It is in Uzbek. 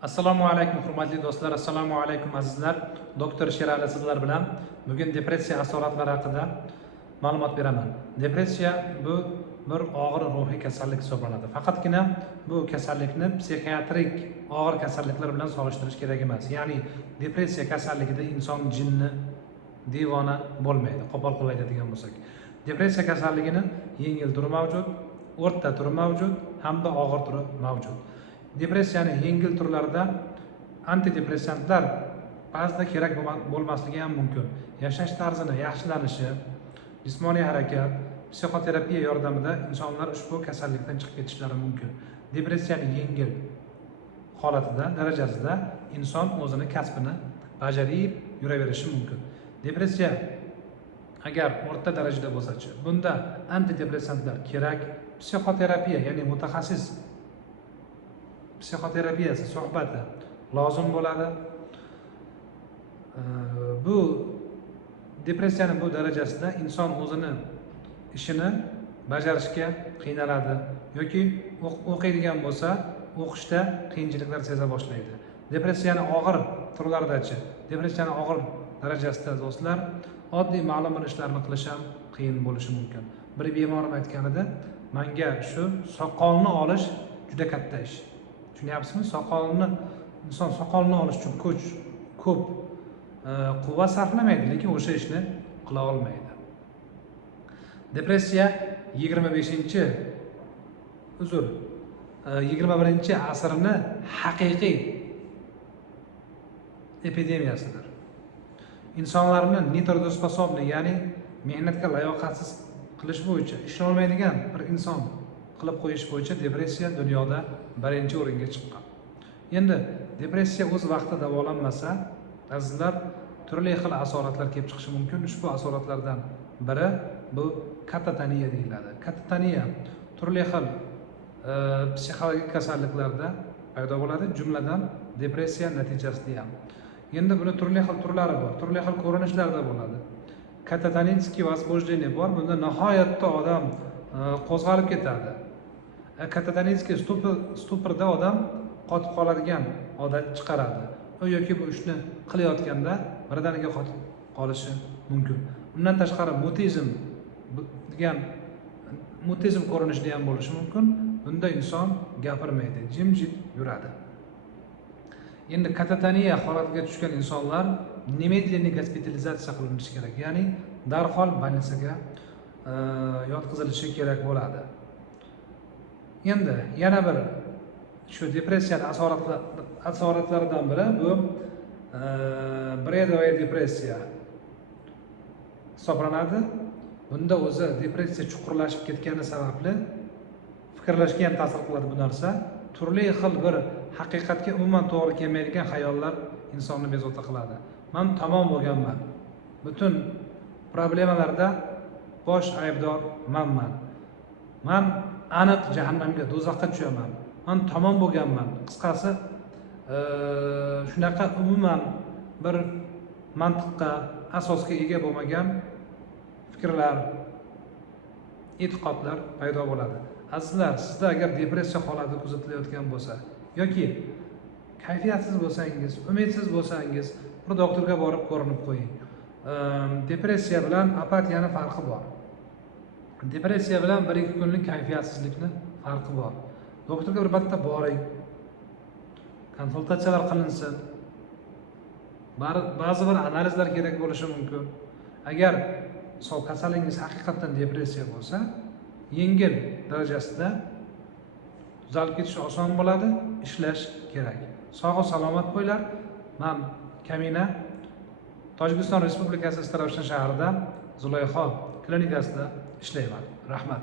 Assalomu alaykum hurmatli do'stlar, assalomu alaykum azizlar. Doktor Sherali sizlar bilan bugun depressiya asoratlari haqida ma'lumot beraman. Depressiya bu bir og'ir ruhiy kasallik hisoblanadi. Faqatgina bu kasallikni psixiatrik og'ir kasalliklar bilan solishtirish kerak emas. Ya'ni depressiya kasalligida inson jinni, devona bo'lmaydi. Qo'pol qilib aytadigan bo'lsak. Depressiya kasalligini yengil turi mavjud, o'rta turi mavjud hamda og'ir turi mavjud. Depressiyaning yengil turlarida antidepressantlar ba'zida kerak bo'lmasligi ham mumkin. Yashash tarzini yaxshilanishi, jismoniy harakat, psixoterapiya yordamida insonlar ushbu kasallikdan chiqib ketishlari mumkin. Depressiyaning yengil holatida, darajasida inson o'zini kasbini bajarib yuraverishi mumkin. Depressiya agar o'rta darajada bo'lsa-chi, bunda antidepressantlar kerak, psixoterapiya, ya'ni mutaxassis psixoterapiyasi suhbati lozim bo'ladi. Bu depressiyaning bu darajasida inson o'zini ishini bajarishga qiynaladi yoki o'qiydigan bo'lsa, o'qishda qiyinchiliklar seza boshlaydi. Depressiyaning og'ir turlaridachi, depressiyaning og'ir darajasida do'stlar, oddiy ma'lum bir ishlarni qilish ham qiyin bo'lishi mumkin. Bir bemorim aytganida, menga shu soqolni olish juda katta ish. Tushunyapsizmi? Inson soqolni olish uchun ko'p quvvat sarflamaydi, lekin o'sha ishni qila olmaydi. Depressiya 21 asrning haqiqiy epidemiyasidir. İnsonlarni nitrdospasobni, ya'ni mehnatga layoqatsiz qilish bo'yicha, ishlay olmaydigan bir inson qilib qo'yish bo'yicha depressiya dunyoda birinchi o'ringa chiqqan. Endi depressiya o'z vaqtida davolanmasa, azizlar, turli xil asoratlar kelib chiqishi mumkin. Ushbu asoratlardan biri bu katatoniya deyiladi. Katatoniya turli xil psixologik kasalliklarda paydo bo'ladi, jumladan depressiya natijasida ham. Endi buni turli xil turlari bor, turli xil ko'rinishlarda bo'ladi. Katatonический возбуждение bor. Bunda nihoyatda odam qo'zg'alib ketadi. Katatonический stuporda odam qotib qoladigan odat chiqaradi. U yoki bu ishni qilayotganda birdaniga qotib qolishi mumkin. Undan tashqari mutizm ko'rinishida ham bo'lishi mumkin. Bunda inson gapirmaydi, jimjit yuradi. Endi katatoniya holatiga tushgan insonlar немедленно gospitalizatsiya qilinishi kerak, ya'ni darhol больницаga yotqizilishi kerak bo'ladi. Endi yana bir shu depressiyaning asoratlaridan biri bu bredoviy depressiya hisoblanadi. Bunda o'zi depressiya chuqurlashib ketgani sababli fikrlashga ham ta'sir qiladi bu narsa. Turli xil bir haqiqatga umuman to'g'ri kelmaydigan xayollar insonni bezovta qiladi. Men tamom bo'lganman. Butun problemalarda bosh aybdor menman. Men aniq jahannamga, do'zaxga tushaman. Men tamom bo'lganman. Qisqasi, shunaqa umuman bir mantiqqa, asosga ega bo'lmagan fikrlar, e'tiqodlar paydo bo'ladi. Azizlar, sizda agar depressiya holati kuzatilayotgan bo'lsa yoki kayfiyatsiz bo'lsangiz, umidsiz bo'lsangiz, bir doktorga borib ko'rinib qo'ying. Depressiya bilan apatiyaning farqi bor. Depressiya bilan 1-2 kunlik kayfiyatsizlikning farqi bor. Doktorga bir marta boring. Konsultatsiyalar qilinsin. Ba'zi bir analizlar kerak bo'lishi mumkin. Agar kasalingiz haqiqatan depressiya bo'lsa, yengil darajasida tuzalib ketishi oson bo'ladi, ishlash kerak. Sog' salomat bo'linglar. Men Kamina Tojikiston Respublikasi Istarovshan shahrida Zulayho klinikasida ishlayman. Rahmat.